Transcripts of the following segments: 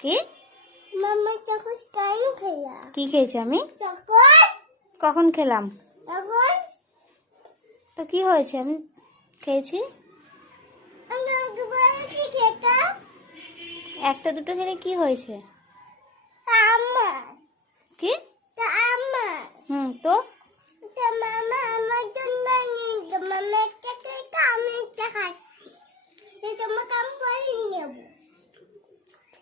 কি? মামা তখন কেন খেলা। কি খেয়েছি আমি? তখন? কখন খেলাম? তখন? তো কি হয়েছে? আমি খেয়েছি। একটা দুটো খেলে কি হয়েছে? আমার কি? আমার হুম তো? তা মামা আমার জন্য। মামা একটা খেতে আমি একটা খাচ্ছি। এই তোমাকে আমি পরে নেব।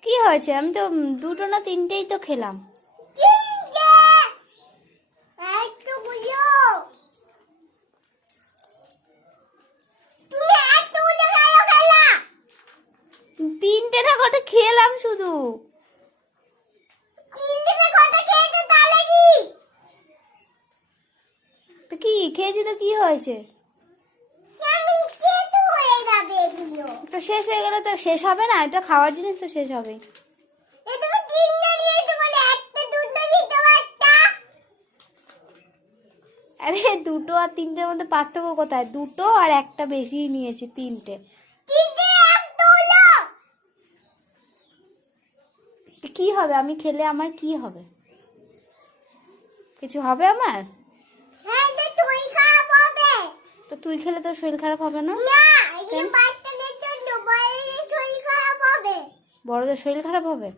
কি হয়েছে? আমি তো দুটো না তিনটেই তো খেলাম। তিনটে? না কটা খেলাম শুধু। কি খেয়েছি তো কি হয়েছে আমি খেতে হয়ে যাবে তো শেষ হয়ে গেলে তো শেষ হবে না এটা খাওয়ার জিনিস তো শেষ হবে আরে দুটো আর তিনটের মধ্যে পার্থক্য কোথায়? দুটো আর একটা বেশি নিয়েছি তিনটে। কি হবে? আমি খেলে আমার কি হবে? কিছু হবে আমার? হ্যাঁ তো তুই খেলে তোর শরীর খারাপ হবে না না এগুলো বাচ্চাদের জন্য বড়দের শরীর খারাপ হবে।